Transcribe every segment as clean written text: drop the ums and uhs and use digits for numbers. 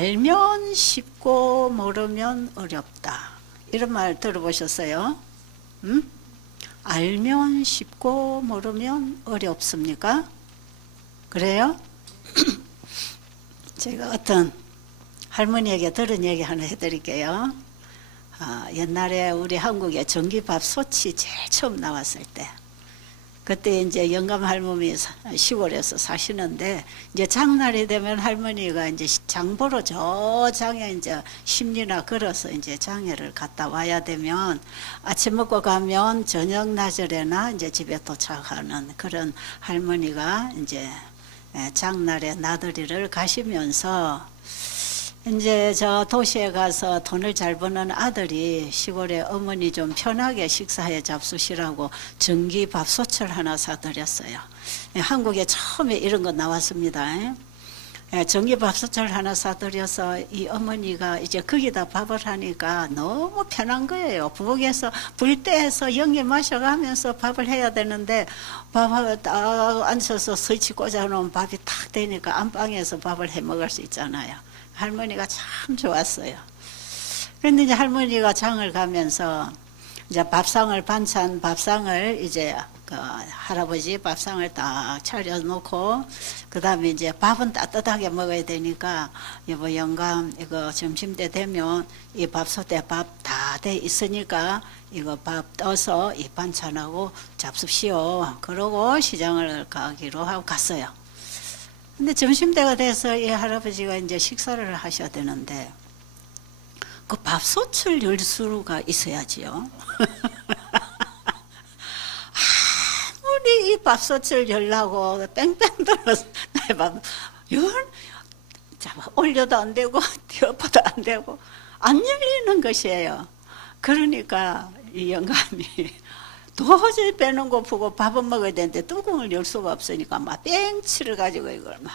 알면 쉽고 모르면 어렵다. 이런 말 들어보셨어요? 음? 알면 쉽고 모르면 어렵습니까? 그래요? 제가 어떤 할머니에게 들은 얘기 하나 해드릴게요. 옛날에 우리 한국에 전기밥솥이 제일 처음 나왔을 때, 그때 이제 영감 할머니 시골에서 사시는데, 이제 장날이 되면 할머니가 이제 장 보러 저 장에 이제 심리나 걸어서 이제 장에를 갔다 와야 되면, 아침 먹고 가면 저녁 나절에나 이제 집에 도착하는 그런 할머니가 이제 장날에 나들이를 가시면서, 이제 저 도시에 가서 돈을 잘 버는 아들이 시골에 어머니 좀 편하게 식사해 잡수시라고 전기밥솥을 하나 사드렸어요. 한국에 처음에 이런 거 나왔습니다. 전기밥솥을 하나 사드려서 이 어머니가 이제 거기다 밥을 하니까 너무 편한 거예요. 부엌에서 불 때에서 연기 마셔가면서 밥을 해야 되는데, 밥을 딱 앉아서 스위치 꽂아놓으면 밥이 탁 되니까 안방에서 밥을 해 먹을 수 있잖아요. 할머니가 참 좋았어요. 그런데 이제 할머니가 장을 가면서 이제 밥상을 이제 그 할아버지 밥상을 딱 차려놓고, 그 다음에 이제 밥은 따뜻하게 먹어야 되니까, 여보 영감 이거 점심때 되면 이 밥솥에 밥 다 돼 있으니까 이거 밥 떠서 이 반찬하고 잡수시오. 그러고 시장을 가기로 하고 갔어요. 근데 점심때가 돼서 이 할아버지가 이제 식사를 하셔야 되는데, 그 밥솥을 열 수가 있어야지요. 아무리 이 밥솥을 열라고 뺑뺑 돌아서 내 밥 올려도 안 되고 띄어봐도 안 되고 안 열리는 것이에요. 그러니까 이 영감이 도저히 배는 고프고 밥은 먹어야 되는데 뚜껑을 열 수가 없으니까 막 벤치를 가지고 이걸 막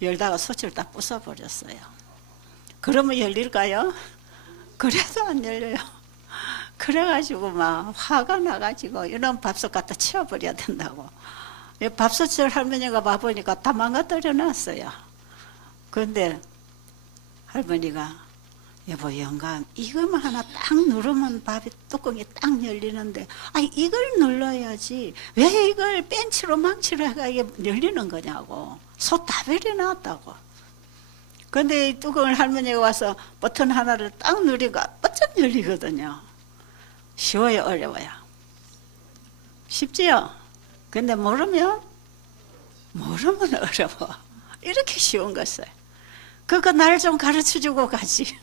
열다가 솥을 다 부숴버렸어요. 그러면 열릴까요? 그래도 안 열려요. 그래가지고 막 화가 나가지고 이런 밥솥 갖다 치워버려야 된다고. 밥솥을 할머니가 봐보니까 다 망가뜨려 놨어요. 그런데 할머니가 여보 영감 이거만 하나 딱 누르면 밥이 뚜껑이 딱 열리는데, 이걸 눌러야지 왜 이걸 벤치로 망치로 해가 이게 열리는 거냐고. 솥 다 버려놨다고. 근데 이 뚜껑을 할머니가 와서 버튼 하나를 딱 누리가 뻗쩍 열리거든요. 쉬워요 어려워요? 쉽지요? 근데 모르면 어려워. 이렇게 쉬운 것을. 그거 날 좀 가르쳐주고 가지.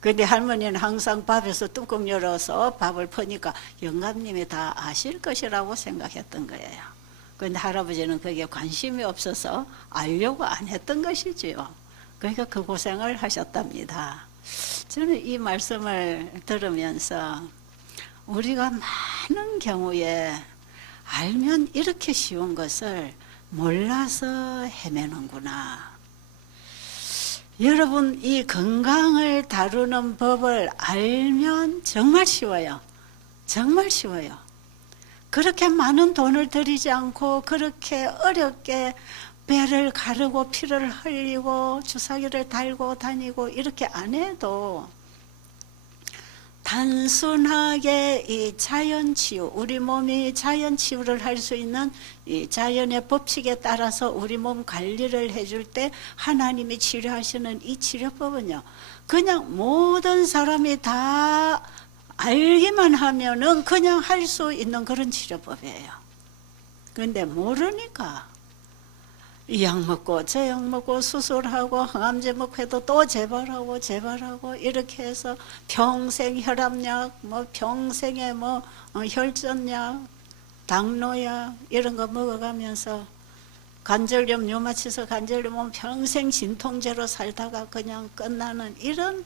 근데 할머니는 항상 밥에서 뚜껑 열어서 밥을 퍼니까 영감님이 다 아실 것이라고 생각했던 거예요. 근데 할아버지는 그게 관심이 없어서 알려고 안 했던 것이지요. 그러니까 그 고생을 하셨답니다. 저는 이 말씀을 들으면서 우리가 많은 경우에 알면 이렇게 쉬운 것을 몰라서 헤매는구나. 여러분 이 건강을 다루는 법을 알면 정말 쉬워요. 정말 쉬워요. 그렇게 많은 돈을 들이지 않고 그렇게 어렵게 배를 가르고 피를 흘리고 주사기를 달고 다니고 이렇게 안 해도 단순하게 이 자연치유, 우리 몸이 자연치유를 할 수 있는 이 자연의 법칙에 따라서 우리 몸 관리를 해줄 때 하나님이 치료하시는 이 치료법은요, 그냥 모든 사람이 다 알기만 하면은 그냥 할 수 있는 그런 치료법이에요. 그런데 모르니까 이 약 먹고 저 약 먹고 수술하고 항암제 먹고 해도 또 재발하고 이렇게 해서 평생 혈압약 평생에 혈전약 당뇨약 이런 거 먹어가면서 관절염 류마티스 관절염은 평생 진통제로 살다가 그냥 끝나는 이런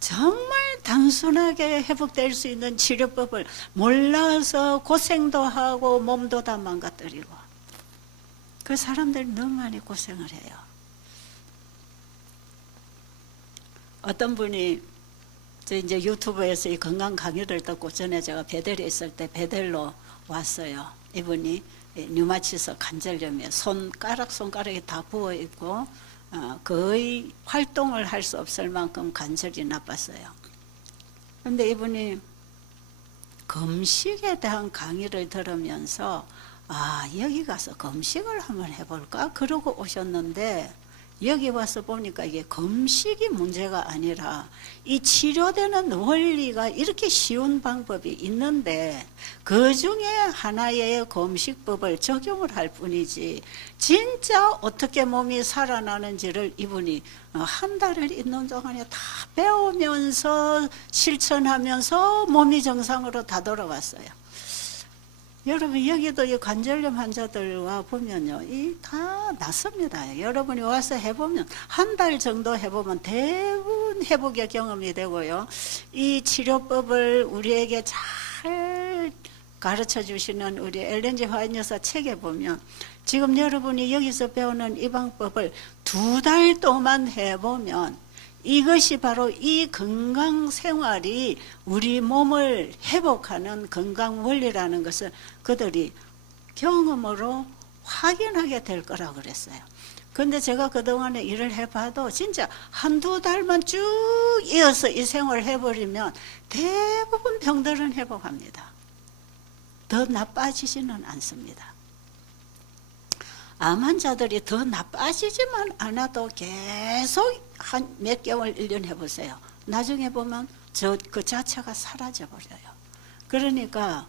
정말 단순하게 회복될 수 있는 치료법을 몰라서 고생도 하고 몸도 다 망가뜨리고, 그 사람들 너무 많이 고생을 해요. 어떤 분이 저 이제 유튜브에서 이 건강 강의를 듣고, 전에 제가 베델에 있을 때 베델로 왔어요. 이분이 류마티스 관절염에 손가락이 다 부어 있고 거의 활동을 할 수 없을 만큼 관절이 나빴어요. 그런데 이분이 금식에 대한 강의를 들으면서 여기 가서 금식을 한번 해볼까? 그러고 오셨는데 여기 와서 보니까 이게 금식이 문제가 아니라 이 치료되는 원리가 이렇게 쉬운 방법이 있는데 그 중에 하나의 금식법을 적용을 할 뿐이지 진짜 어떻게 몸이 살아나는지를 이분이 한 달을 있는 동안에 다 배우면서 실천하면서 몸이 정상으로 다 돌아왔어요. 여러분 여기도 이 관절염 환자들과 보면요, 이 다 낫습니다. 여러분이 와서 해보면 한 달 정도 해보면 대부분 회복의 경험이 되고요. 이 치료법을 우리에게 잘 가르쳐 주시는 우리 엘렌 G 화이트 여사 책에 보면 지금 여러분이 여기서 배우는 이 방법을 2달 동안 해보면 이것이 바로 이 건강 생활이 우리 몸을 회복하는 건강 원리라는 것을 그들이 경험으로 확인하게 될 거라고 그랬어요. 근데 제가 그동안에 일을 해봐도 진짜 1-2달만 쭉 이어서 이 생활을 해버리면 대부분 병들은 회복합니다. 더 나빠지지는 않습니다. 암 환자들이 더 나빠지지만 않아도 계속 한 몇 개월, 1년 해보세요. 나중에 보면 그 자체가 사라져 버려요. 그러니까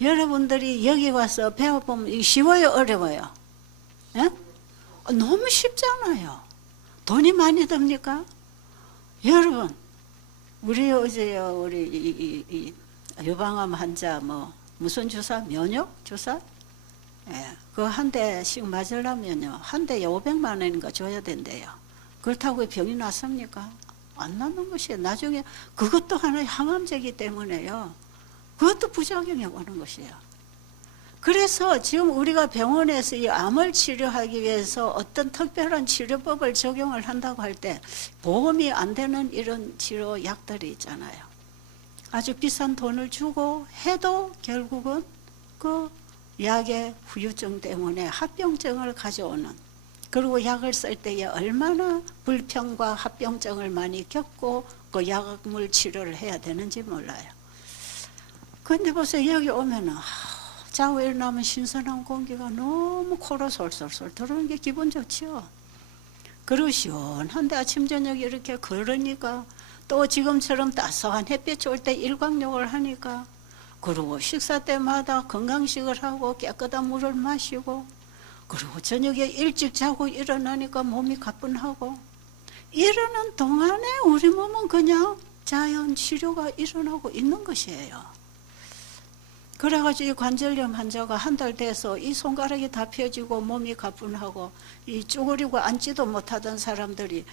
여러분들이 여기 와서 배워보면 쉬워요, 어려워요? 예? 너무 쉽잖아요. 돈이 많이 듭니까? 여러분, 우리 어제 우리 이 유방암 환자 무슨 주사? 면역 주사? 예, 그 한 대씩 맞으려면요, 한 대에 500만 원인가 줘야 된대요. 그렇다고 병이 났습니까? 안 낫는 것이에요. 나중에 그것도 하나의 항암제이기 때문에요. 그것도 부작용이 오는 것이에요. 그래서 지금 우리가 병원에서 이 암을 치료하기 위해서 어떤 특별한 치료법을 적용을 한다고 할 때 보험이 안 되는 이런 치료 약들이 있잖아요. 아주 비싼 돈을 주고 해도 결국은 그 약의 후유증 때문에 합병증을 가져오는, 그리고 약을 쓸 때에 얼마나 불평과 합병증을 많이 겪고 그 약물 치료를 해야 되는지 몰라요. 근데 보세요, 여기 오면은 자고 일어나면 신선한 공기가 너무 코로 솔솔솔 들어오는 게 기분 좋지요. 그리고 시원한데 아침 저녁 이렇게 걸으니까, 또 지금처럼 따스한 햇빛이 올 때 일광욕을 하니까, 그리고 식사 때마다 건강식을 하고 깨끗한 물을 마시고, 그리고 저녁에 일찍 자고 일어나니까 몸이 가뿐하고, 이러는 동안에 우리 몸은 그냥 자연 치료가 일어나고 있는 것이에요. 그래가지고 이 관절염 환자가 한 달 돼서 이 손가락이 다 펴지고 몸이 가뿐하고 이 쭈그리고 앉지도 못하던 사람이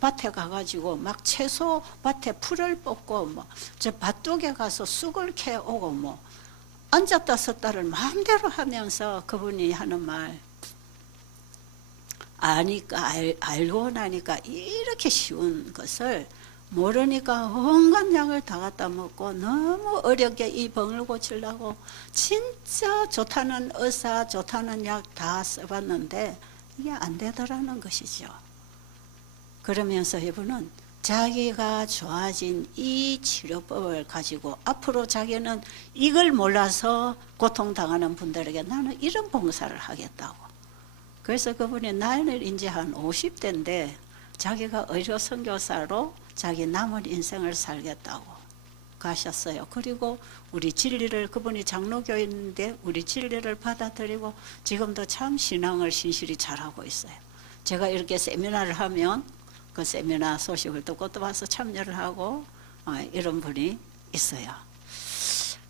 밭에 가가지고 막 채소 밭에 풀을 뽑고 저 밭둑에 가서 쑥을 캐오고 앉았다 섰다를 마음대로 하면서 그분이 하는 말, 알고 나니까 이렇게 쉬운 것을 모르니까 온갖 약을 다 갖다 먹고 너무 어렵게 이 병을 고치려고 진짜 좋다는 의사, 좋다는 약 다 써봤는데 이게 안 되더라는 것이죠. 그러면서 이분은 자기가 좋아진 이 치료법을 가지고 앞으로 자기는 이걸 몰라서 고통당하는 분들에게 나는 이런 봉사를 하겠다고. 그래서 그분이 나이는 이제 한 50대인데 자기가 의료 선교사로 자기 남은 인생을 살겠다고 가셨어요. 그리고 우리 진리를, 그분이 장로교인인데 우리 진리를 받아들이고 지금도 참 신앙을 신실히 잘하고 있어요. 제가 이렇게 세미나를 하면 그 세미나 소식을 듣고 또 와서 참여를 하고 이런 분이 있어요.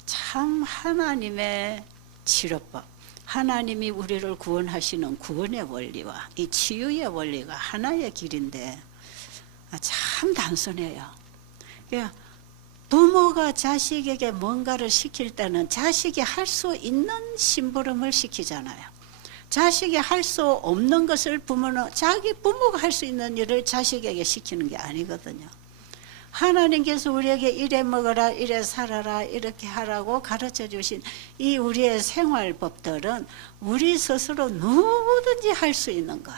참 하나님의 치료법, 하나님이 우리를 구원하시는 구원의 원리와 이 치유의 원리가 하나의 길인데 참 단순해요. 그러니까 부모가 자식에게 뭔가를 시킬 때는 자식이 할 수 있는 심부름을 시키잖아요. 자식이 할 수 없는 것을 자기 부모가 할 수 있는 일을 자식에게 시키는 게 아니거든요. 하나님께서 우리에게 이래 먹어라, 이래 살아라, 이렇게 하라고 가르쳐 주신 이 우리의 생활법들은 우리 스스로 누구든지 할 수 있는 것.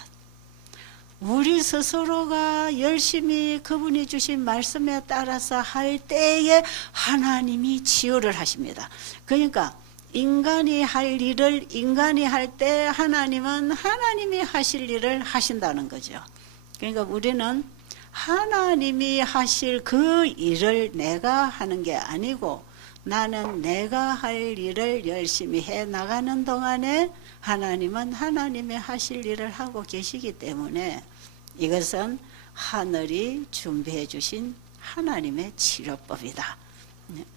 우리 스스로가 열심히 그분이 주신 말씀에 따라서 할 때에 하나님이 치유를 하십니다. 그러니까 인간이 할 일을 인간이 할 때 하나님은 하나님이 하실 일을 하신다는 거죠. 그러니까 우리는 하나님이 하실 그 일을 내가 하는 게 아니고 나는 내가 할 일을 열심히 해 나가는 동안에 하나님은 하나님이 하실 일을 하고 계시기 때문에 이것은 하늘이 준비해 주신 하나님의 치료법이다.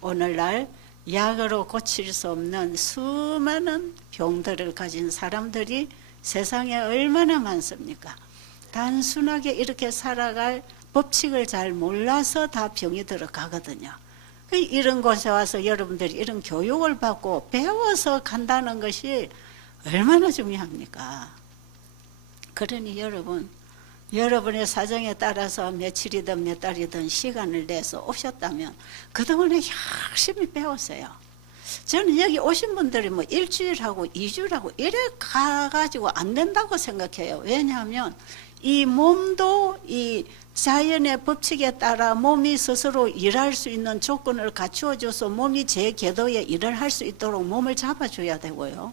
오늘날 약으로 고칠 수 없는 수많은 병들을 가진 사람들이 세상에 얼마나 많습니까? 단순하게 이렇게 살아갈 법칙을 잘 몰라서 다 병이 들어가거든요. 이런 곳에 와서 여러분들이 이런 교육을 받고 배워서 간다는 것이 얼마나 중요합니까? 그러니 여러분의 사정에 따라서 며칠이든 몇 달이든 시간을 내서 오셨다면 그동안에 열심히 배웠어요. 저는 여기 오신 분들이 뭐 일주일하고 2주일하고 이래 가가지고 안 된다고 생각해요. 왜냐하면 이 몸도 이 자연의 법칙에 따라 몸이 스스로 일할 수 있는 조건을 갖추어줘서 몸이 제 궤도에 일을 할 수 있도록 몸을 잡아줘야 되고요.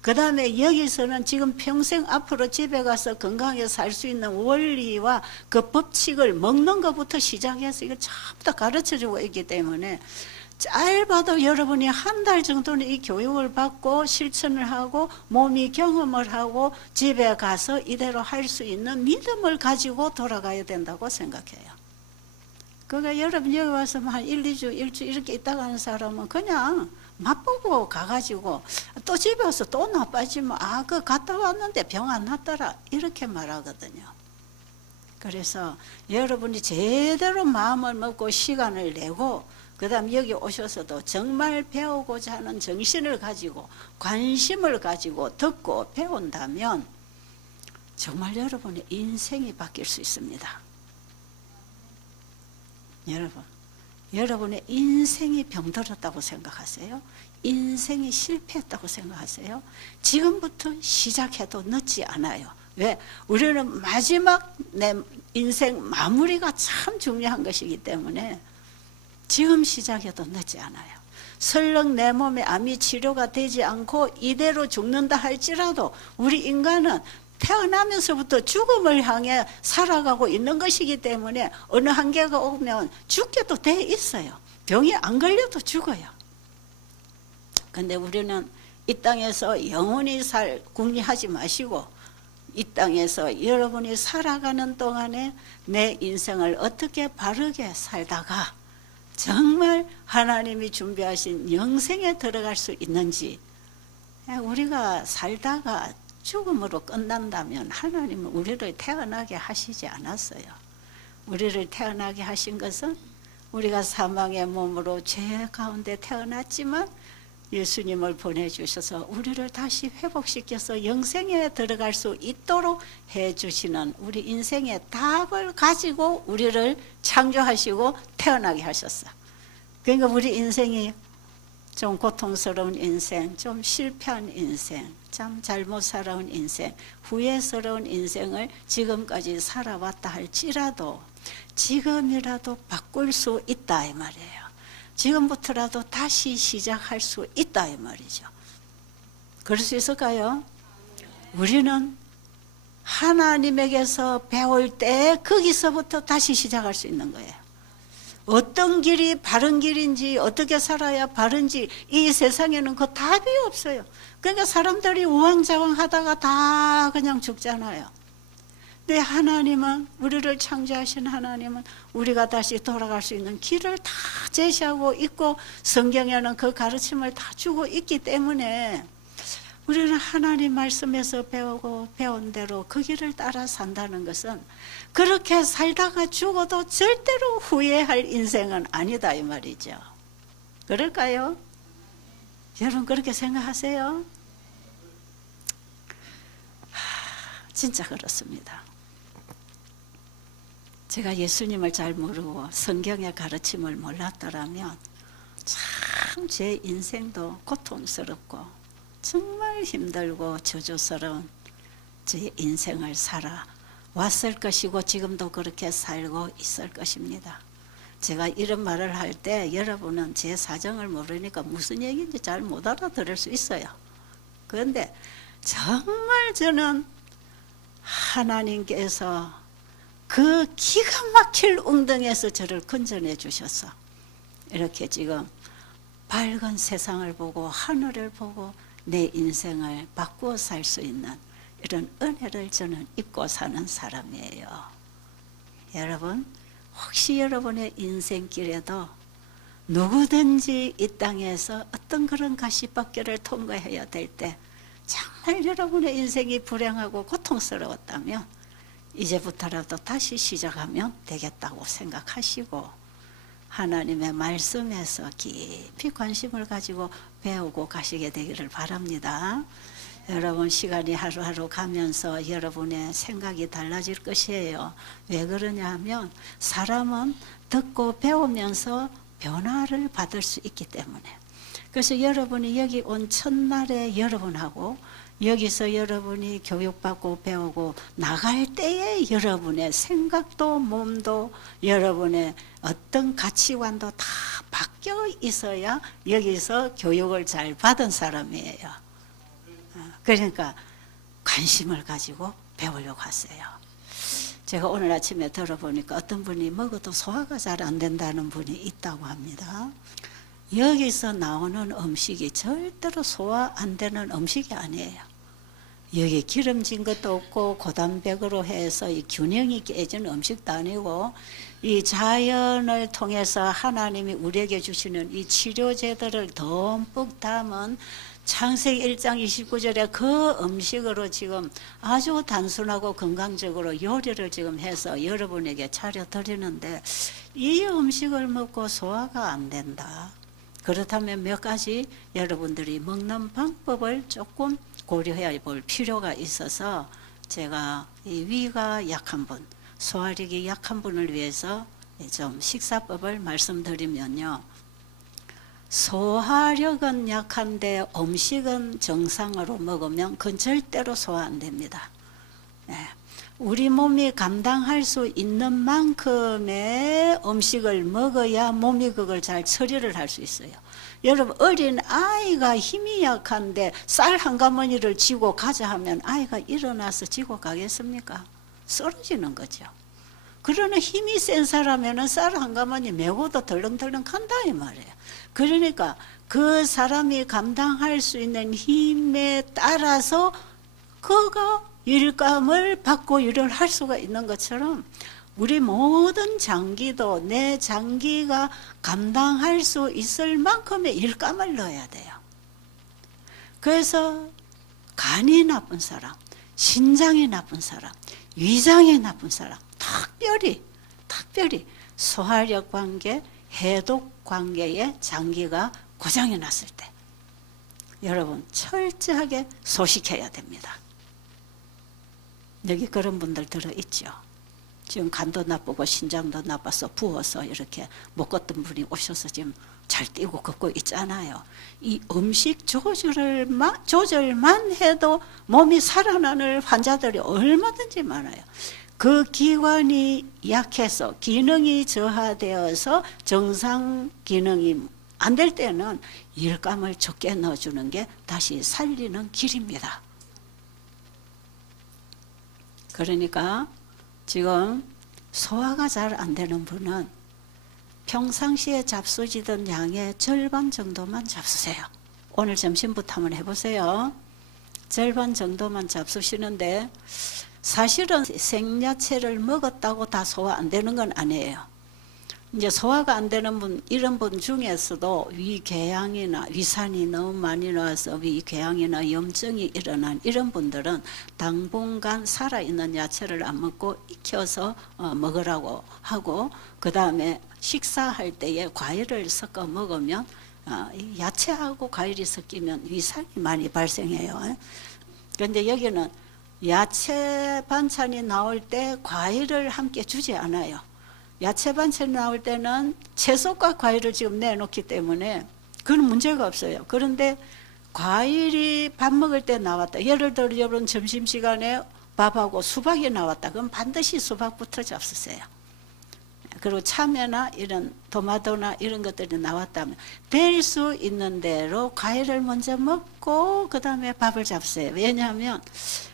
그 다음에 여기서는 지금 평생 앞으로 집에 가서 건강하게 살 수 있는 원리와 그 법칙을 먹는 것부터 시작해서 이걸 전부 다 가르쳐주고 있기 때문에 짧아도 여러분이 한 달 정도는 이 교육을 받고 실천을 하고 몸이 경험을 하고 집에 가서 이대로 할 수 있는 믿음을 가지고 돌아가야 된다고 생각해요. 그러니까 여러분 여기 와서 한 1, 2주, 1주 이렇게 있다가 하는 사람은 그냥 맛보고 가가지고 또 집에 와서 또 나빠지면 그 갔다 왔는데 병 안 났더라 이렇게 말하거든요. 그래서 여러분이 제대로 마음을 먹고 시간을 내고 그 다음 여기 오셔서도 정말 배우고자 하는 정신을 가지고 관심을 가지고 듣고 배운다면 정말 여러분의 인생이 바뀔 수 있습니다. 여러분의 인생이 병들었다고 생각하세요? 인생이 실패했다고 생각하세요? 지금부터 시작해도 늦지 않아요. 왜? 우리는 마지막 내 인생 마무리가 참 중요한 것이기 때문에 지금 시작해도 늦지 않아요. 설령 내 몸에 암이 치료가 되지 않고 이대로 죽는다 할지라도 우리 인간은 태어나면서부터 죽음을 향해 살아가고 있는 것이기 때문에 어느 한계가 오면 죽게도 돼 있어요. 병이 안 걸려도 죽어요. 근데 우리는 이 땅에서 영원히 궁리하지 마시고 이 땅에서 여러분이 살아가는 동안에 내 인생을 어떻게 바르게 살다가 정말 하나님이 준비하신 영생에 들어갈 수 있는지. 우리가 살다가 죽음으로 끝난다면 하나님은 우리를 태어나게 하시지 않았어요. 우리를 태어나게 하신 것은 우리가 사망의 몸으로 죄 가운데 태어났지만 예수님을 보내주셔서 우리를 다시 회복시켜서 영생에 들어갈 수 있도록 해주시는 우리 인생의 답을 가지고 우리를 창조하시고 태어나게 하셨어. 그러니까 우리 인생이 좀 고통스러운 인생, 좀 실패한 인생, 참 잘못 살아온 인생, 후회스러운 인생을 지금까지 살아왔다 할지라도 지금이라도 바꿀 수 있다 이 말이에요. 지금부터라도 다시 시작할 수 있다 이 말이죠. 그럴 수 있을까요? 우리는 하나님에게서 배울 때 거기서부터 다시 시작할 수 있는 거예요. 어떤 길이 바른 길인지 어떻게 살아야 바른지 이 세상에는 그 답이 없어요. 그러니까 사람들이 우왕좌왕하다가 다 그냥 죽잖아요. 근데 하나님은, 우리를 창조하신 하나님은 우리가 다시 돌아갈 수 있는 길을 다 제시하고 있고 성경에는 그 가르침을 다 주고 있기 때문에 우리는 하나님 말씀에서 배우고 배운 대로 그 길을 따라 산다는 것은 그렇게 살다가 죽어도 절대로 후회할 인생은 아니다 이 말이죠. 그럴까요? 여러분 그렇게 생각하세요? 진짜 그렇습니다. 제가 예수님을 잘 모르고 성경의 가르침을 몰랐더라면 참 제 인생도 고통스럽고 정말 힘들고 저주스러운 제 인생을 살아 왔을 것이고 지금도 그렇게 살고 있을 것입니다. 제가 이런 말을 할 때 여러분은 제 사정을 모르니까 무슨 얘기인지 잘 못 알아들을 수 있어요. 그런데 정말 저는 하나님께서 그 기가 막힐 웅덩이에서 저를 건져내 주셔서 이렇게 지금 밝은 세상을 보고 하늘을 보고 내 인생을 바꾸어 살 수 있는 이런 은혜를 저는 입고 사는 사람이에요. 여러분, 혹시 여러분의 인생길에도 누구든지 이 땅에서 어떤 그런 가시밭길을 통과해야 될 때 정말 여러분의 인생이 불행하고 고통스러웠다면 이제부터라도 다시 시작하면 되겠다고 생각하시고 하나님의 말씀에서 깊이 관심을 가지고 배우고 가시게 되기를 바랍니다. 여러분, 시간이 하루하루 가면서 여러분의 생각이 달라질 것이에요. 왜 그러냐 하면 사람은 듣고 배우면서 변화를 받을 수 있기 때문에. 그래서 여러분이 여기 온 첫날에 여러분하고 여기서 여러분이 교육받고 배우고 나갈 때에 여러분의 생각도 몸도 여러분의 어떤 가치관도 다 바뀌어 있어야 여기서 교육을 잘 받은 사람이에요. 그러니까 관심을 가지고 배우려고 하세요. 제가 오늘 아침에 들어보니까 어떤 분이 먹어도 소화가 잘 안 된다는 분이 있다고 합니다. 여기서 나오는 음식이 절대로 소화 안 되는 음식이 아니에요. 여기 기름진 것도 없고 고단백으로 해서 이 균형이 깨진 음식도 아니고 이 자연을 통해서 하나님이 우리에게 주시는 이 치료제들을 듬뿍 담은 창세기 1장 29절에 그 음식으로 지금 아주 단순하고 건강적으로 요리를 지금 해서 여러분에게 차려 드리는데 이 음식을 먹고 소화가 안 된다. 그렇다면 몇 가지 여러분들이 먹는 방법을 조금 고려해야 볼 필요가 있어서 제가 이 위가 약한 분, 소화력이 약한 분을 위해서 좀 식사법을 말씀드리면요. 소화력은 약한데 음식은 정상으로 먹으면 그건 절대로 소화 안 됩니다. 우리 몸이 감당할 수 있는 만큼의 음식을 먹어야 몸이 그걸 잘 처리를 할 수 있어요. 여러분, 어린 아이가 힘이 약한데 쌀 한 가마니를 쥐고 가자 하면 아이가 일어나서 쥐고 가겠습니까? 쓰러지는 거죠. 그러나 힘이 센 사람에는 쌀 한 가마니 메고도 덜렁덜렁 간다 이 말이에요. 그러니까 그 사람이 감당할 수 있는 힘에 따라서 그가 일감을 받고 일을 할 수가 있는 것처럼 우리 모든 장기도 내 장기가 감당할 수 있을 만큼의 일감을 넣어야 돼요. 그래서 간이 나쁜 사람, 신장이 나쁜 사람, 위장이 나쁜 사람, 특별히 소화력 관계, 해독 관계에 장기가 고장이 났을 때 여러분 철저하게 소식해야 됩니다. 여기 그런 분들 들어있죠. 지금 간도 나쁘고 신장도 나빠서 부어서 이렇게 못 걷던 분이 오셔서 지금 잘 뛰고 걷고 있잖아요. 이 음식 조절만 해도 몸이 살아나는 환자들이 얼마든지 많아요. 그 기관이 약해서 기능이 저하되어서 정상 기능이 안 될 때는 일감을 적게 넣어주는 게 다시 살리는 길입니다. 그러니까 지금 소화가 잘 안 되는 분은 평상시에 잡수시던 양의 절반 정도만 잡수세요. 오늘 점심부터 한번 해보세요. 절반 정도만 잡수시는데 사실은 생야채를 먹었다고 다 소화 안 되는 건 아니에요. 이제 소화가 안 되는 분, 이런 분 중에서도 위궤양이나 위산이 너무 많이 나와서 위궤양이나 염증이 일어난 이런 분들은 당분간 살아있는 야채를 안 먹고 익혀서 먹으라고 하고, 그 다음에 식사할 때에 과일을 섞어 먹으면 야채하고 과일이 섞이면 위산이 많이 발생해요. 그런데 여기는 야채 반찬이 나올 때 과일을 함께 주지 않아요. 야채 반찬이 나올 때는 채소과 과일을 지금 내놓기 때문에 그건 문제가 없어요. 그런데 과일이 밥 먹을 때 나왔다. 예를 들어 여러분 점심시간에 밥하고 수박이 나왔다. 그럼 반드시 수박부터 잡수세요. 그리고 참외나 이런 토마토나 이런 것들이 나왔다면 될 수 있는 대로 과일을 먼저 먹고 그 다음에 밥을 잡수세요. 왜냐하면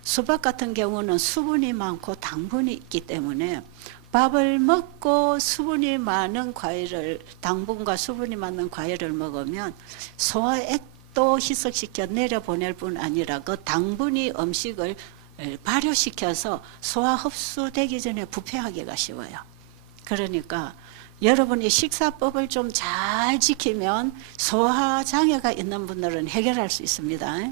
수박 같은 경우는 수분이 많고 당분이 있기 때문에 밥을 먹고 수분이 많은 과일을, 당분과 수분이 많은 과일을 먹으면 소화액도 희석시켜 내려보낼 뿐 아니라 그 당분이 음식을 발효시켜서 소화 흡수되기 전에 부패하기가 쉬워요. 그러니까 여러분이 식사법을 좀 잘 지키면 소화 장애가 있는 분들은 해결할 수 있습니다.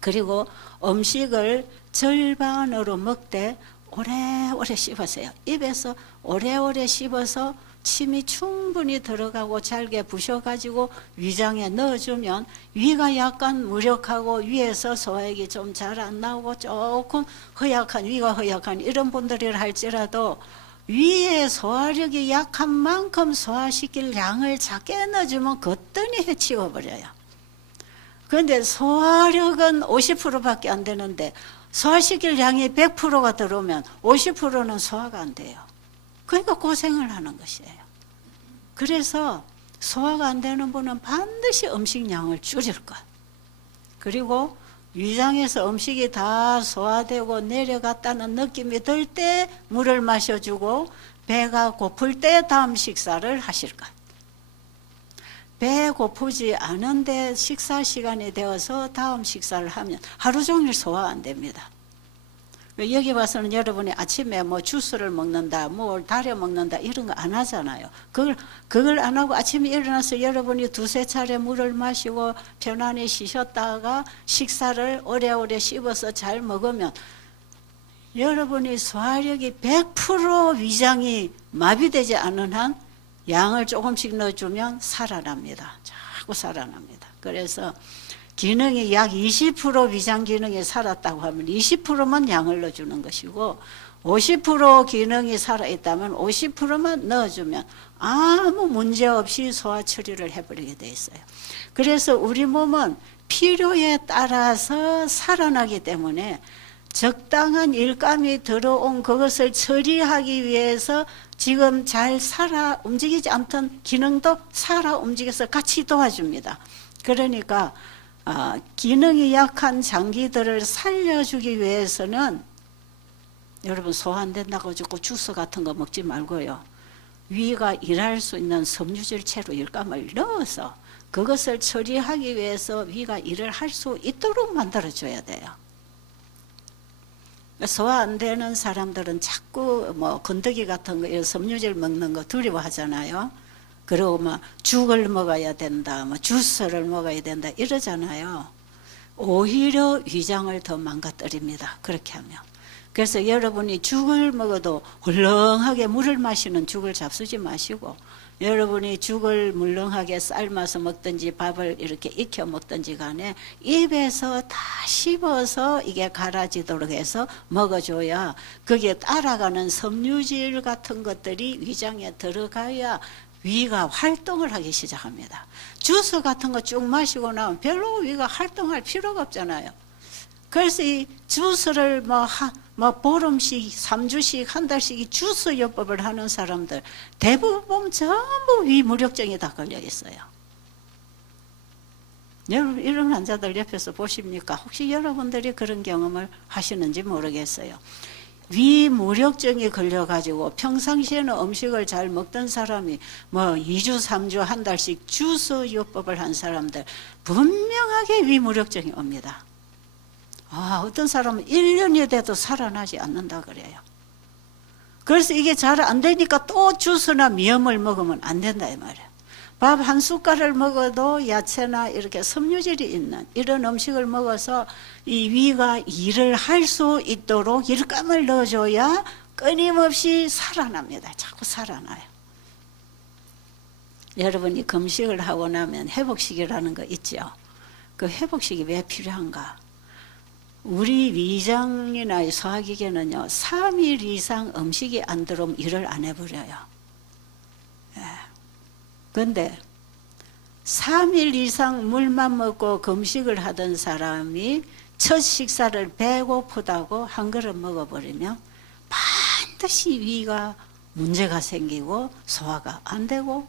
그리고 음식을 절반으로 먹되 오래오래 씹으세요. 입에서 오래오래 씹어서 침이 충분히 들어가고 잘게 부셔가지고 위장에 넣어주면 위가 약간 무력하고 위에서 소화액이 좀 잘 안 나오고 조금 허약한, 위가 허약한 이런 분들이라 할지라도 위에 소화력이 약한 만큼 소화시킬 양을 작게 넣어주면 거뜬히 해치워버려요. 그런데 소화력은 50%밖에 안 되는데 소화시킬 양이 100%가 들어오면 50%는 소화가 안 돼요. 그러니까 고생을 하는 것이에요. 그래서 소화가 안 되는 분은 반드시 음식량을 줄일 것. 그리고 위장에서 음식이 다 소화되고 내려갔다는 느낌이 들 때 물을 마셔주고 배가 고플 때 다음 식사를 하실 것. 배 고프지 않은데 식사 시간이 되어서 다음 식사를 하면 하루 종일 소화 안 됩니다. 여기 와서는 여러분이 아침에 뭐 주스를 먹는다, 뭘 달여 먹는다 이런 거 안 하잖아요. 그걸 안 하고 아침에 일어나서 여러분이 두세 차례 물을 마시고 편안히 쉬셨다가 식사를 오래오래 씹어서 잘 먹으면 여러분이 소화력이 100% 위장이 마비되지 않은 한 양을 조금씩 넣어주면 살아납니다. 자꾸 살아납니다. 그래서 기능이 약 20% 위장 기능이 살았다고 하면 20%만 양을 넣어주는 것이고 50% 기능이 살아있다면 50%만 넣어주면 아무 문제 없이 소화 처리를 해버리게 돼 있어요. 그래서 우리 몸은 필요에 따라서 살아나기 때문에 적당한 일감이 들어온 그것을 처리하기 위해서 지금 잘 살아 움직이지 않던 기능도 살아 움직여서 같이 도와줍니다. 그러니까 기능이 약한 장기들을 살려주기 위해서는 여러분 소화 안 된다고 자꾸 주스 같은 거 먹지 말고요. 위가 일할 수 있는 섬유질체로 일감을 넣어서 그것을 처리하기 위해서 위가 일을 할 수 있도록 만들어줘야 돼요. 소화 안 되는 사람들은 자꾸 뭐 건더기 같은 거, 섬유질 먹는 거 두려워하잖아요. 그리고 막 죽을 먹어야 된다, 뭐 주스를 먹어야 된다 이러잖아요. 오히려 위장을 더 망가뜨립니다. 그렇게 하면. 그래서 여러분이 죽을 먹어도 훌렁하게 물을 마시는 죽을 잡수지 마시고 여러분이 죽을 물렁하게 삶아서 먹든지 밥을 이렇게 익혀 먹든지 간에 입에서 다 씹어서 이게 갈아지도록 해서 먹어줘야 거기에 따라가는 섬유질 같은 것들이 위장에 들어가야 위가 활동을 하기 시작합니다. 주스 같은 거 쭉 마시고 나면 별로 위가 활동할 필요가 없잖아요. 그래서 이 주스를 뭐 보름씩, 3주씩, 한 달씩 이 주스 요법을 하는 사람들 대부분 전부 위 무력증이 다 걸려 있어요. 여러분 이런 환자들 옆에서 보십니까? 혹시 여러분들이 그런 경험을 하시는지 모르겠어요. 위 무력증이 걸려가지고 평상시에는 음식을 잘 먹던 사람이 뭐 2주, 3주, 한 달씩 주스 요법을 한 사람들 분명하게 위 무력증이 옵니다. 어떤 사람은 1년이 돼도 살아나지 않는다 그래요. 그래서 이게 잘 안 되니까 또 주스나 미염을 먹으면 안 된다 이 말이에요. 밥 한 숟갈을 먹어도 야채나 이렇게 섬유질이 있는 이런 음식을 먹어서 이 위가 일을 할 수 있도록 일감을 넣어줘야 끊임없이 살아납니다. 자꾸 살아나요. 여러분이 금식을 하고 나면 회복식이라는 거 있죠. 그 회복식이 왜 필요한가? 우리 위장이나 소화기계는요 3일 이상 음식이 안 들어오면 일을 안 해버려요. 그런데 3일 이상 물만 먹고 금식을 하던 사람이 첫 식사를 배고프다고 한 그릇 먹어버리면 반드시 위가 문제가 생기고 소화가 안 되고,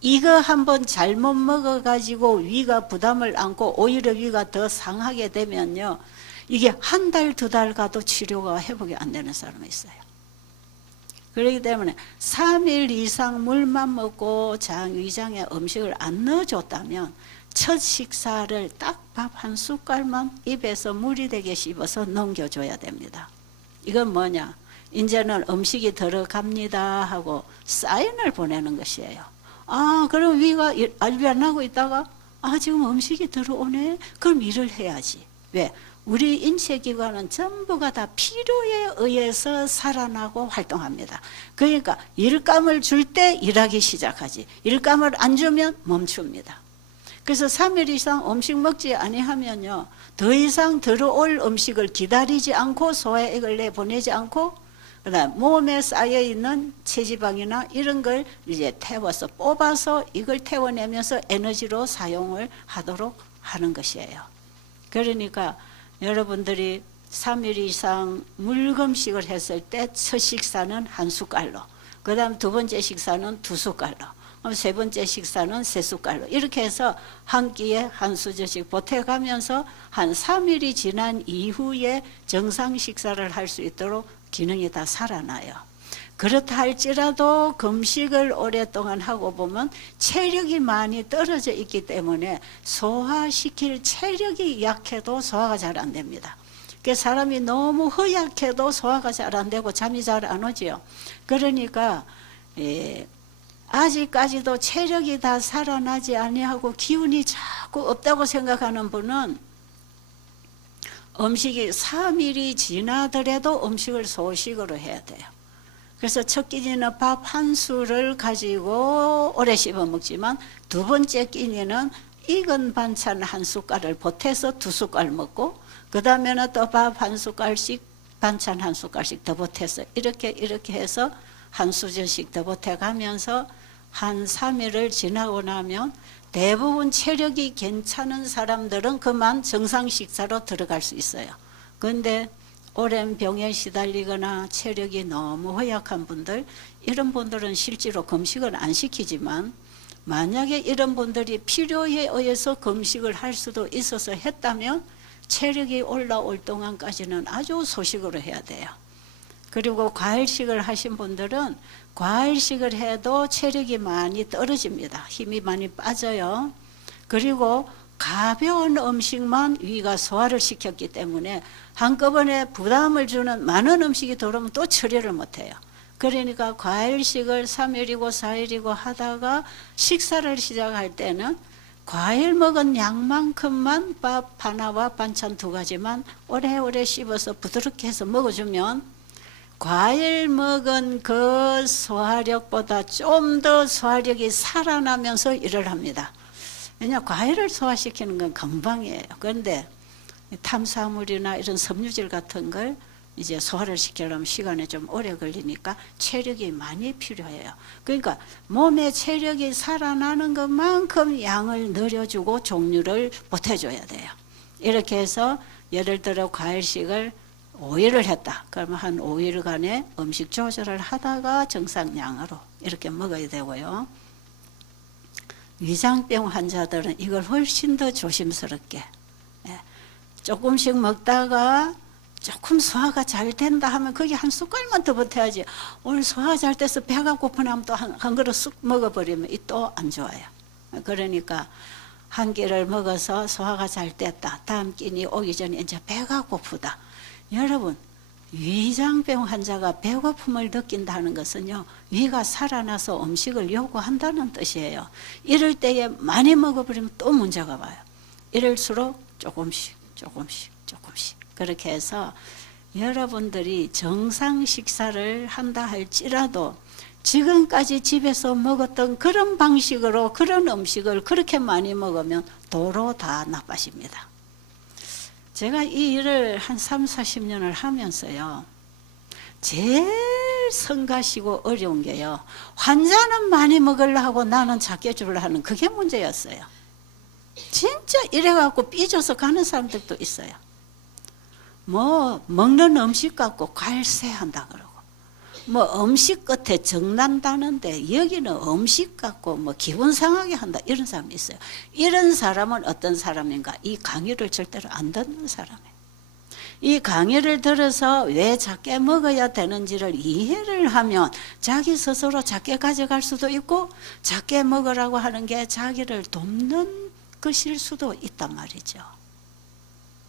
이거 한번 잘못 먹어가지고 위가 부담을 안고 오히려 위가 더 상하게 되면요, 이게 한 달, 두 달 가도 치료가 회복이 안 되는 사람이 있어요. 그렇기 때문에 3일 이상 물만 먹고 위장에 음식을 안 넣어줬다면 첫 식사를 딱 밥 한 숟갈만 입에서 물이 되게 씹어서 넘겨줘야 됩니다. 이건 뭐냐? 이제는 음식이 들어갑니다 하고 사인을 보내는 것이에요. 아, 그럼 위가 알비 안 하고 있다가 지금 음식이 들어오네? 그럼 일을 해야지. 왜? 우리 인체기관은 전부가 다 필요에 의해서 살아나고 활동합니다. 그러니까 일감을 줄 때 일하기 시작하지, 일감을 안 주면 멈춥니다. 그래서 3일 이상 음식 먹지 아니하면요, 더 이상 들어올 음식을 기다리지 않고 소화액을 내보내지 않고, 그다음 몸에 쌓여 있는 체지방이나 이런 걸 이제 태워서 뽑아서 이걸 태워내면서 에너지로 사용을 하도록 하는 것이에요. 그러니까 여러분들이 3일 이상 물금식을 했을 때 첫 식사는 한 숟갈로, 그 다음 두 번째 식사는 두 숟갈로, 세 번째 식사는 세 숟갈로, 이렇게 해서 한 끼에 한 수저씩 보태가면서 한 3일이 지난 이후에 정상 식사를 할 수 있도록 기능이 다 살아나요. 그렇다 할지라도 금식을 오랫동안 하고 보면 체력이 많이 떨어져 있기 때문에 소화시킬 체력이 약해도 소화가 잘 안 됩니다. 그러니까 사람이 너무 허약해도 소화가 잘 안 되고 잠이 잘 안 오지요. 그러니까 아직까지도 체력이 다 살아나지 아니하고 기운이 자꾸 없다고 생각하는 분은 음식이 3일이 지나더라도 음식을 소식으로 해야 돼요. 그래서 첫 끼니는 밥 한 술을 가지고 오래 씹어 먹지만 두 번째 끼니는 익은 반찬 한 숟갈을 보태서 두 숟갈 먹고, 그 다음에는 또 밥 한 숟갈씩 반찬 한 숟갈씩 더 보태서 이렇게 해서 한 수저씩 더 보태가면서 한 3일을 지나고 나면 대부분 체력이 괜찮은 사람들은 그만 정상 식사로 들어갈 수 있어요. 그런데 오랜 병에 시달리거나 체력이 너무 허약한 분들, 이런 분들은 실제로 금식을 안 시키지만 만약에 이런 분들이 필요에 의해서 금식을 할 수도 있어서 했다면 체력이 올라올 동안까지는 아주 소식으로 해야 돼요. 그리고 과일식을 하신 분들은 과일식을 해도 체력이 많이 떨어집니다. 힘이 많이 빠져요. 그리고 가벼운 음식만 위가 소화를 시켰기 때문에 한꺼번에 부담을 주는 많은 음식이 들어오면 또 처리를 못해요. 그러니까 과일식을 3일이고 4일이고 하다가 식사를 시작할 때는 과일 먹은 양만큼만 밥 하나와 반찬 두 가지만 오래오래 씹어서 부드럽게 해서 먹어주면 과일 먹은 그 소화력보다 좀 더 소화력이 살아나면서 일을 합니다. 왜냐하면 과일을 소화시키는 건 금방이에요. 그런데 탄수화물이나 이런 섬유질 같은 걸 이제 소화를 시키려면 시간이 좀 오래 걸리니까 체력이 많이 필요해요. 그러니까 몸에 체력이 살아나는 것만큼 양을 늘려주고 종류를 보태줘야 돼요. 이렇게 해서 예를 들어 과일식을 5일을 했다. 그러면 한 5일간의 음식 조절을 하다가 정상량으로 이렇게 먹어야 되고요. 위장병 환자들은 이걸 훨씬 더 조심스럽게, 조금씩 먹다가 조금 소화가 잘 된다 하면 거기 한 숟갈만 더 버텨야지. 오늘 소화 잘 돼서 배가 고프면 또 한 그릇 쑥 먹어버리면 또 안 좋아요. 그러니까 한 끼를 먹어서 소화가 잘 됐다. 다음 끼니 오기 전에 이제 배가 고프다. 여러분, 위장병 환자가 배고픔을 느낀다는 것은요, 위가 살아나서 음식을 요구한다는 뜻이에요. 이럴 때에 많이 먹어버리면 또 문제가 와요. 이럴수록 조금씩 그렇게 해서 여러분들이 정상 식사를 한다 할지라도 지금까지 집에서 먹었던 그런 방식으로 그런 음식을 그렇게 많이 먹으면 도로 다 나빠집니다. 제가 이 일을 한 30-40년을 하면서요, 제일 성가시고 어려운 게요, 환자는 많이 먹으려 하고 나는 작게 주려 하는 그게 문제였어요. 진짜 이래갖고 삐져서 가는 사람들도 있어요. 뭐 먹는 음식 갖고 갈세한다 그러고, 뭐 음식 끝에 정난다는데 여기는 음식 갖고 뭐 기분 상하게 한다, 이런 사람이 있어요. 이런 사람은 어떤 사람인가? 이 강의를 절대로 안 듣는 사람이에요. 이 강의를 들어서 왜 작게 먹어야 되는지를 이해를 하면 자기 스스로 작게 가져갈 수도 있고, 작게 먹으라고 하는 게 자기를 돕는 것일 수도 있단 말이죠.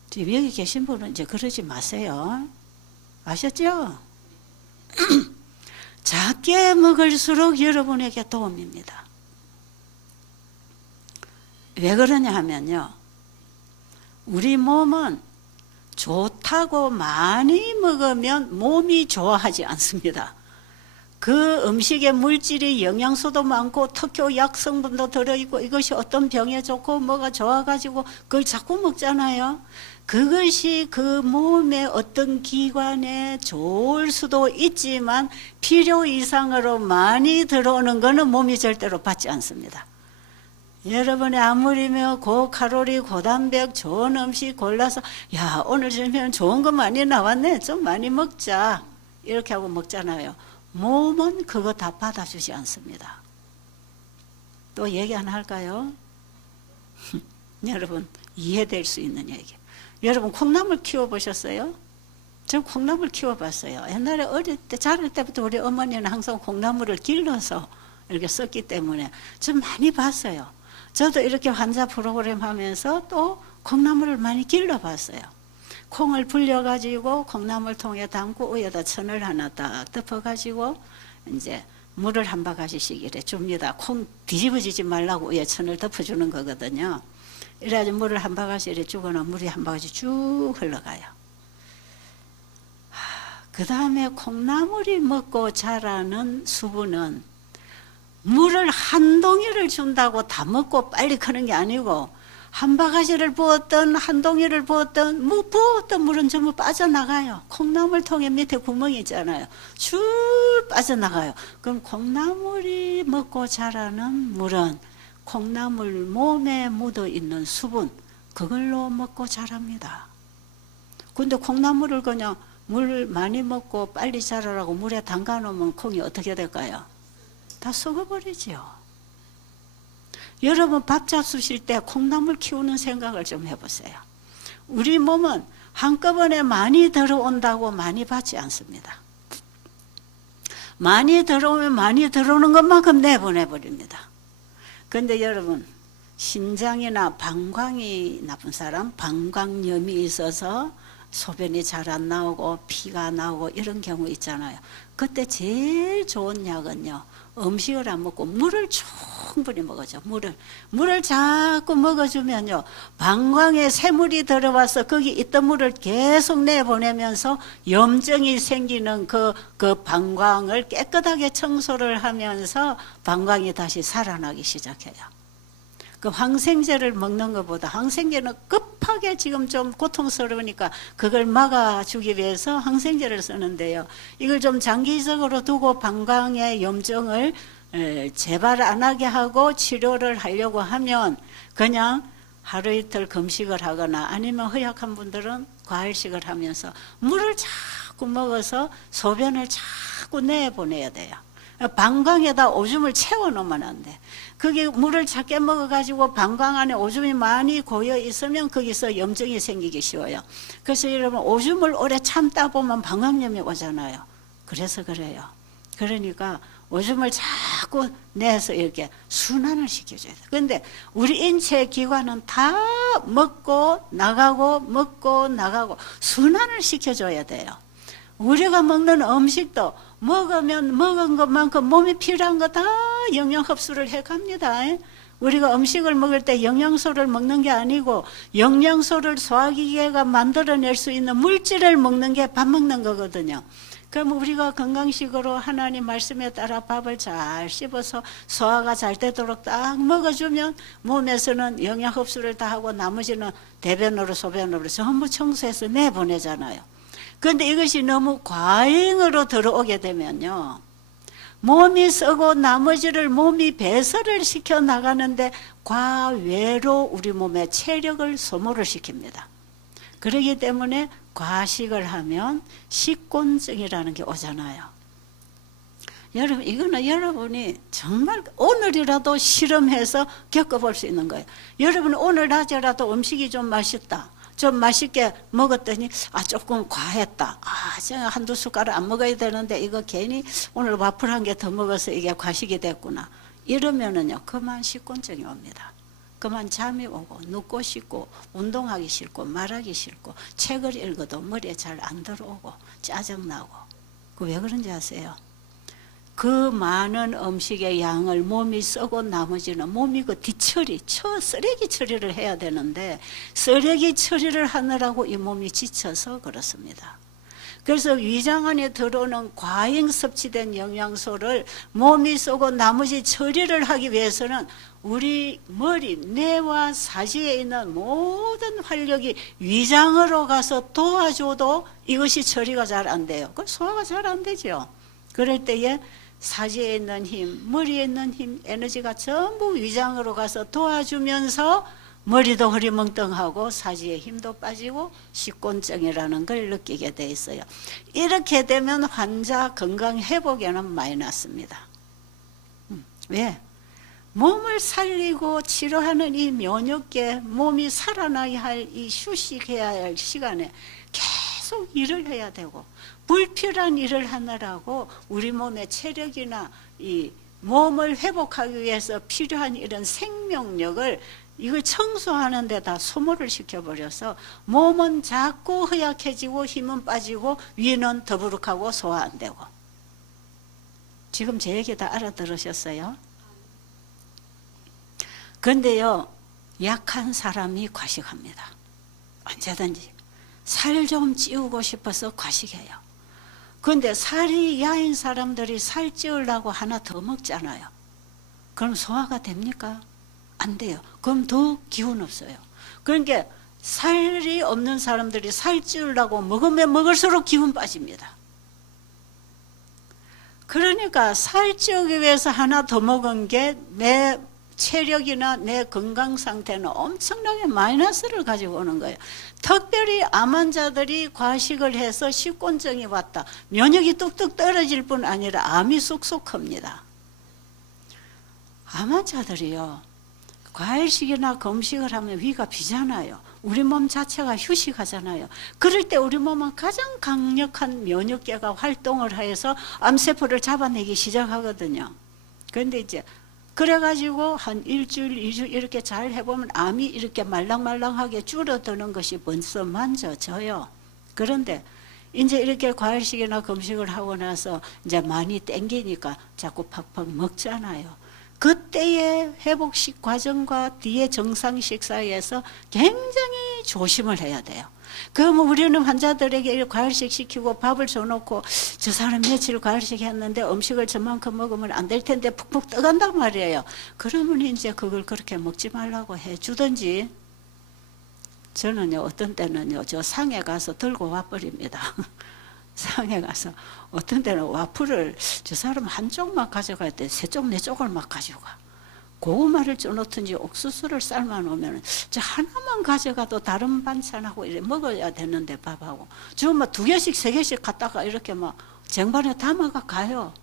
지금 여기 계신 분은 이제 그러지 마세요. 아셨죠? 작게 먹을수록 여러분에게 도움입니다. 왜 그러냐 하면요, 우리 몸은 좋다고 많이 먹으면 몸이 좋아하지 않습니다. 그 음식에 물질이 영양소도 많고 특효 약 성분도 들어있고 이것이 어떤 병에 좋고 뭐가 좋아가지고 그걸 자꾸 먹잖아요. 그것이 그 몸의 어떤 기관에 좋을 수도 있지만 필요 이상으로 많이 들어오는 것은 몸이 절대로 받지 않습니다. 여러분이 아무리면 고칼로리, 고단백, 좋은 음식 골라서 야, 오늘 저녁에는 좋은 거 많이 나왔네, 좀 많이 먹자, 이렇게 하고 먹잖아요. 몸은 그거 다 받아주지 않습니다. 또 얘기 하나 할까요? 여러분 이해될 수 있는 얘기. 여러분 콩나물 키워보셨어요? 저 콩나물 키워봤어요. 옛날에 어릴 때, 자랄 때부터 우리 어머니는 항상 콩나물을 길러서 이렇게 썼기 때문에 좀 많이 봤어요. 저도 이렇게 환자 프로그램 하면서 또 콩나물을 많이 길러봤어요. 콩을 불려가지고 콩나물통에 담고 위에다 천을 하나 딱 덮어가지고 이제 물을 한 바가지씩 이래 줍니다. 콩 뒤집어지지 말라고 위에 천을 덮어주는 거거든요. 이래가지고 물을 한 바가지 이래 주거나 물이 한 바가지 쭉 흘러가요. 그 다음에 콩나물이 먹고 자라는 수분은 물을 한 동이를 준다고 다 먹고 빨리 크는 게 아니고, 한 바가지를 부었던 한 동이를 부었던 뭐 부었던 물은 전부 빠져나가요. 콩나물통에 밑에 구멍이 있잖아요. 쭉 빠져나가요. 그럼 콩나물이 먹고 자라는 물은 콩나물 몸에 묻어 있는 수분, 그걸로 먹고 자랍니다. 근데 콩나물을 그냥 물 많이 먹고 빨리 자라라고 물에 담가 놓으면 콩이 어떻게 될까요? 다 썩어버리죠. 여러분 밥 잡수실 때 콩나물 키우는 생각을 좀 해보세요. 우리 몸은 한꺼번에 많이 들어온다고 많이 받지 않습니다. 많이 들어오면 많이 들어오는 것만큼 내보내버립니다. 그런데 여러분, 신장이나 방광이 나쁜 사람, 방광염이 있어서 소변이 잘 안 나오고 피가 나오고 이런 경우 있잖아요. 그때 제일 좋은 약은요, 음식을 안 먹고 물을 충분히 먹어줘. 물을 자꾸 먹어주면요, 방광에 새물이 들어와서 거기 있던 물을 계속 내보내면서 염증이 생기는 그 방광을 깨끗하게 청소를 하면서 방광이 다시 살아나기 시작해요. 그 항생제를 먹는 것보다, 항생제는 급하게 지금 좀 고통스러우니까 그걸 막아주기 위해서 항생제를 쓰는데요, 이걸 좀 장기적으로 두고 방광의 염증을 재발 안 하게 하고 치료를 하려고 하면 그냥 하루 이틀 금식을 하거나, 아니면 허약한 분들은 과일식을 하면서 물을 자꾸 먹어서 소변을 자꾸 내보내야 돼요. 방광에다 오줌을 채워 놓으면 안 돼. 그게 물을 작게 먹어가지고 방광 안에 오줌이 많이 고여 있으면 거기서 염증이 생기기 쉬워요. 그래서 여러분, 오줌을 오래 참다 보면 방광염이 오잖아요. 그래서 그래요. 그러니까 오줌을 자꾸 내서 이렇게 순환을 시켜줘야 돼. 그런데 우리 인체 기관은 다 먹고 나가고 순환을 시켜줘야 돼요. 우리가 먹는 음식도 먹으면 먹은 것만큼 몸에 필요한 거 다 영양 흡수를 해갑니다. 우리가 음식을 먹을 때 영양소를 먹는 게 아니고 영양소를 소화기계가 만들어낼 수 있는 물질을 먹는 게 밥 먹는 거거든요. 그럼 우리가 건강식으로 하나님 말씀에 따라 밥을 잘 씹어서 소화가 잘 되도록 딱 먹어주면 몸에서는 영양 흡수를 다 하고 나머지는 대변으로 소변으로 전부 청소해서 내보내잖아요. 그런데 이것이 너무 과잉으로 들어오게 되면요, 몸이 썩고 나머지를 몸이 배설을 시켜 나가는데 과외로 우리 몸의 체력을 소모를 시킵니다. 그렇기 때문에 과식을 하면 식곤증이라는 게 오잖아요. 여러분, 이거는 여러분이 정말 오늘이라도 실험해서 겪어볼 수 있는 거예요. 여러분, 오늘 낮에라도 음식이 좀 맛있다. 좀 맛있게 먹었더니 조금 과했다. 제가 한두 숟가락 안 먹어야 되는데 이거 괜히 오늘 와플 한 개 더 먹어서 이게 과식이 됐구나. 이러면은요, 그만 식곤증이 옵니다. 그만 잠이 오고 눕고 싶고 운동하기 싫고 말하기 싫고 책을 읽어도 머리에 잘 안 들어오고 짜증나고. 그 왜 그런지 아세요? 그 많은 음식의 양을 몸이 썩고 나머지는 몸이 그 뒤처리, 쓰레기 처리를 해야 되는데 쓰레기 처리를 하느라고 이 몸이 지쳐서 그렇습니다. 그래서 위장 안에 들어오는 과잉 섭취된 영양소를 몸이 쏘고 나머지 처리를 하기 위해서는 우리 머리, 뇌와 사지에 있는 모든 활력이 위장으로 가서 도와줘도 이것이 처리가 잘 안 돼요. 그 소화가 잘 안 되죠. 그럴 때에 사지에 있는 힘, 머리에 있는 힘, 에너지가 전부 위장으로 가서 도와주면서 머리도 흐리멍텅하고 사지에 힘도 빠지고 식곤증이라는 걸 느끼게 돼 있어요. 이렇게 되면 환자 건강 회복에는 마이너스입니다. 왜? 몸을 살리고 치료하는 이 면역계, 몸이 살아나야 할 이 휴식해야 할 시간에 계속 일을 해야 되고 불필요한 일을 하느라고 우리 몸의 체력이나 이 몸을 회복하기 위해서 필요한 이런 생명력을 이걸 청소하는 데다 소모를 시켜버려서 몸은 자꾸 허약해지고 힘은 빠지고 위는 더부룩하고 소화 안 되고. 지금 제 얘기 다 알아들으셨어요? 그런데요, 약한 사람이 과식합니다. 언제든지 살 좀 찌우고 싶어서 과식해요. 그런데 살이 야인 사람들이 살 찌우려고 하나 더 먹잖아요. 그럼 소화가 됩니까? 안 돼요. 그럼 더 기운 없어요. 그러니까 살이 없는 사람들이 살 찌우려고 먹으면 먹을수록 기운 빠집니다. 그러니까 살 찌우기 위해서 하나 더 먹은 게 내 체력이나 내 건강 상태는 엄청나게 마이너스를 가지고 오는 거예요. 특별히 암 환자들이 과식을 해서 식곤증이 왔다. 면역이 뚝뚝 떨어질 뿐 아니라 암이 쑥쑥 큽니다. 암 환자들이요, 과일식이나 금식을 하면 위가 비잖아요. 우리 몸 자체가 휴식하잖아요. 그럴 때 우리 몸은 가장 강력한 면역계가 활동을 해서 암세포를 잡아내기 시작하거든요. 그런데 이제 그래가지고 한 일주일, 이주일 이렇게 잘 해보면 암이 이렇게 말랑말랑하게 줄어드는 것이 벌써 만져져요. 그런데 이제 이렇게 과일식이나 금식을 하고 나서 이제 많이 땡기니까 자꾸 팍팍 먹잖아요. 그때의 회복식 과정과 뒤에 정상식 사이에서 굉장히 조심을 해야 돼요. 그러면 우리는 환자들에게 과일식 시키고 밥을 줘놓고 저 사람 며칠 과일식 했는데 음식을 저만큼 먹으면 안 될 텐데 푹푹 떠간단 말이에요. 그러면 이제 그걸 그렇게 먹지 말라고 해주든지, 저는요, 어떤 때는요, 저 상해 가서 들고 와버립니다. 상해 가서 어떤 때는 와플을 저 사람 한쪽만 가져갈 때 세 쪽, 네 쪽을 막 가져가. 고구마를 쪄놓든지 옥수수를 삶아 놓으면 저 하나만 가져가도 다른 반찬하고 이렇게 먹어야 되는데 밥하고 저 막 두 개씩 세 개씩 갖다가 이렇게 막 쟁반에 담아가 가요.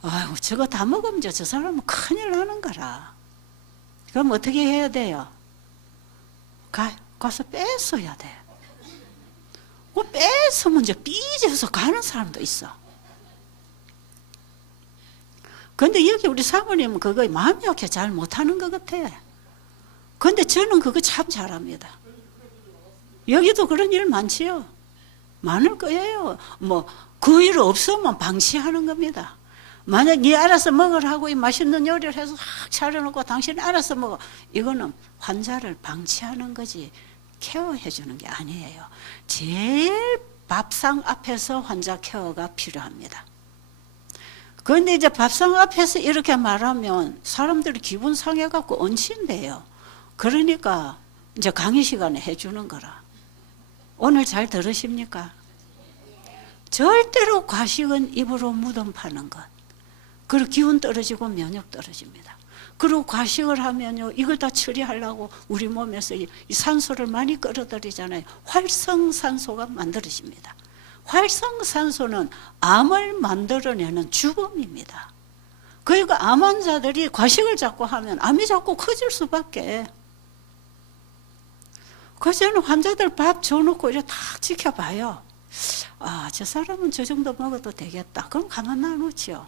아이고, 저거 다 먹으면 저 사람은 큰일 나는 거라. 그럼 어떻게 해야 돼요? 가서 뺏어야 돼. 뺏으면 이제 삐져서 가는 사람도 있어. 근데 여기 우리 사모님은 그거 마음이 약해 잘 못하는 것 같아. 근데 저는 그거 참 잘합니다. 여기도 그런 일 많지요. 많을 거예요. 그 일 없으면 방치하는 겁니다. 만약 네 알아서 먹으라고 이 맛있는 요리를 해서 확 차려놓고 당신 알아서 먹어. 이거는 환자를 방치하는 거지 케어해 주는 게 아니에요. 제일 밥상 앞에서 환자 케어가 필요합니다. 그런데 이제 밥상 앞에서 이렇게 말하면 사람들이 기분 상해갖고 얹힌대요. 그러니까 이제 강의 시간에 해주는 거라. 오늘 잘 들으십니까? 절대로 과식은 입으로 무덤 파는 것. 그리고 기운 떨어지고 면역 떨어집니다. 그리고 과식을 하면요, 이걸 다 처리하려고 우리 몸에서 이 산소를 많이 끌어들이잖아요. 활성산소가 만들어집니다. 활성산소는 암을 만들어내는 주범입니다. 그러니까 암 환자들이 과식을 자꾸 하면 암이 자꾸 커질 수밖에. 그래서 저는 환자들 밥 줘놓고 이렇게 딱 지켜봐요. 아, 저 사람은 저 정도 먹어도 되겠다. 그럼 가만 놔놓죠.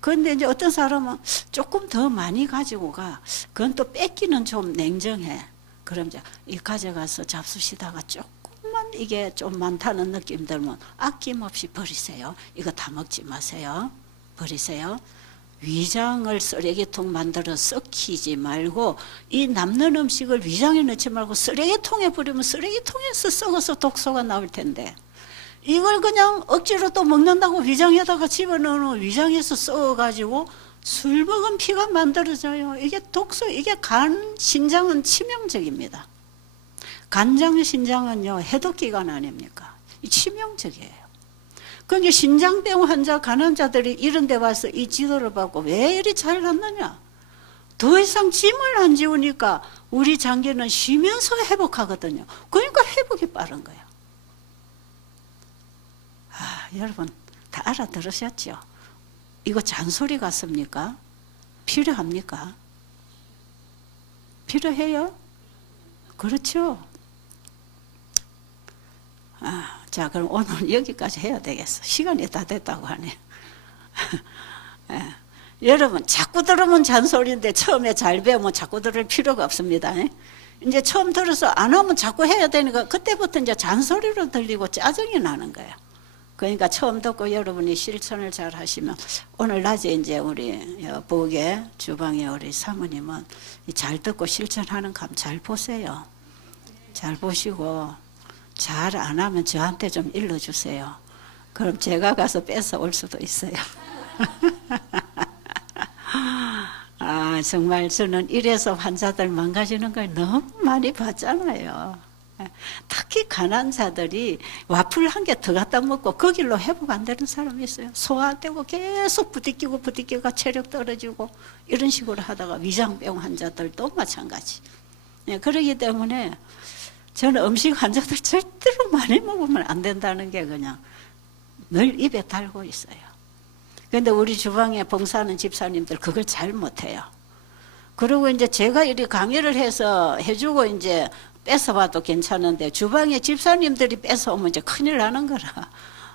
그런데 이제 어떤 사람은 조금 더 많이 가지고 가. 그건 또 뺏기는 좀 냉정해. 그럼 이제 이 가져가서 잡수시다가 조금만 이게 좀 많다는 느낌 들면 아낌없이 버리세요. 이거 다 먹지 마세요. 버리세요. 위장을 쓰레기통 만들어 썩히지 말고 이 남는 음식을 위장에 넣지 말고 쓰레기통에 버리면 쓰레기통에서 썩어서 독소가 나올 텐데 이걸 그냥 억지로 또 먹는다고 위장에다가 집어넣으면 위장에서 썩어가지고 술 먹은 피가 만들어져요. 이게 독소, 이게 간, 신장은 치명적입니다. 간장, 신장은요 해독기관 아닙니까? 치명적이에요. 그러니까 신장병 환자, 간 환자들이 이런 데 와서 이 지도를 받고 왜 이리 잘 낫느냐? 더 이상 짐을 안 지우니까 우리 장기는 쉬면서 회복하거든요. 그러니까 회복이 빠른 거예요. 아, 여러분 다 알아들으셨죠? 이거 잔소리 같습니까? 필요합니까? 필요해요? 그렇죠? 아, 자, 그럼 오늘 여기까지 해야 되겠어. 시간이 다 됐다고 하네. 예. 여러분, 자꾸 들으면 잔소리인데 처음에 잘 배우면 자꾸 들을 필요가 없습니다. 예? 이제 처음 들어서 안 하면 자꾸 해야 되니까 그때부터 이제 잔소리로 들리고 짜증이 나는 거예요. 그러니까 처음 듣고 여러분이 실천을 잘 하시면 오늘 낮에 이제 우리 부엌에 주방에 우리 사모님은 잘 듣고 실천하는 감 잘 보세요. 잘 보시고 잘 안 하면 저한테 좀 일러주세요. 그럼 제가 가서 뺏어 올 수도 있어요. 아, 정말 저는 이래서 환자들 망가지는 걸 너무 많이 봤잖아요. 특히 가난자들이 와플 한 개 더 갖다 먹고 그 길로 회복 안 되는 사람이 있어요. 소화 안 되고 계속 부딪히고 체력 떨어지고 이런 식으로 하다가 위장병 환자들도 마찬가지. 그러기 때문에 저는 음식 환자들 절대로 많이 먹으면 안 된다는 게 그냥 늘 입에 달고 있어요. 그런데 우리 주방에 봉사하는 집사님들 그걸 잘 못해요. 그리고 이제 제가 이렇게 강의를 해서 해주고 이제 뺏어봐도 괜찮은데 주방에 집사님들이 뺏어오면 이제 큰일 나는 거라.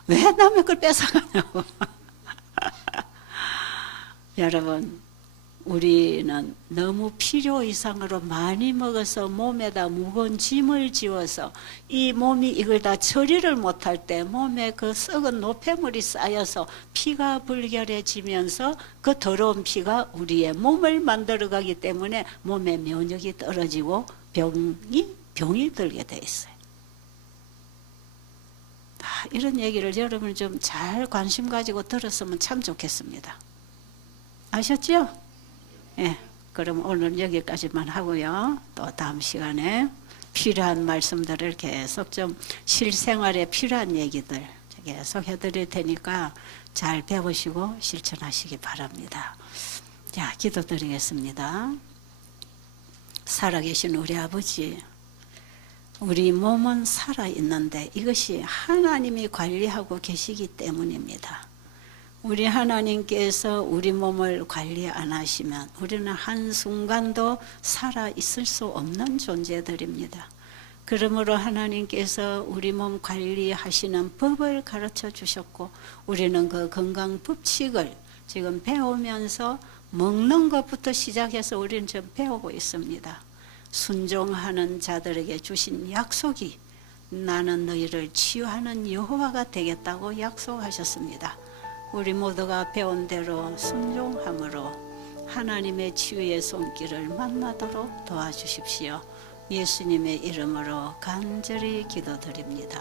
왜 남의 걸 뺏어가냐고. 여러분, 우리는 너무 필요 이상으로 많이 먹어서 몸에다 무거운 짐을 지워서 이 몸이 이걸 다 처리를 못할 때 몸에 그 썩은 노폐물이 쌓여서 피가 불결해지면서 그 더러운 피가 우리의 몸을 만들어가기 때문에 몸의 면역이 떨어지고 병이 들게 돼 있어요. 이런 얘기를 여러분 좀 잘 관심 가지고 들었으면 참 좋겠습니다. 아셨죠? 예, 그럼 오늘 여기까지만 하고요. 또 다음 시간에 필요한 말씀들을 계속 좀 실생활에 필요한 얘기들 계속 해드릴 테니까 잘 배우시고 실천하시기 바랍니다. 자, 기도드리겠습니다. 살아계신 우리 아버지, 우리 몸은 살아있는데 이것이 하나님이 관리하고 계시기 때문입니다. 우리 하나님께서 우리 몸을 관리 안 하시면 우리는 한순간도 살아있을 수 없는 존재들입니다. 그러므로 하나님께서 우리 몸 관리하시는 법을 가르쳐 주셨고 우리는 그 건강 법칙을 지금 배우면서 먹는 것부터 시작해서 우리는 좀 배우고 있습니다. 순종하는 자들에게 주신 약속이 나는 너희를 치유하는 여호와가 되겠다고 약속하셨습니다. 우리 모두가 배운 대로 순종함으로 하나님의 치유의 손길을 만나도록 도와주십시오. 예수님의 이름으로 간절히 기도드립니다.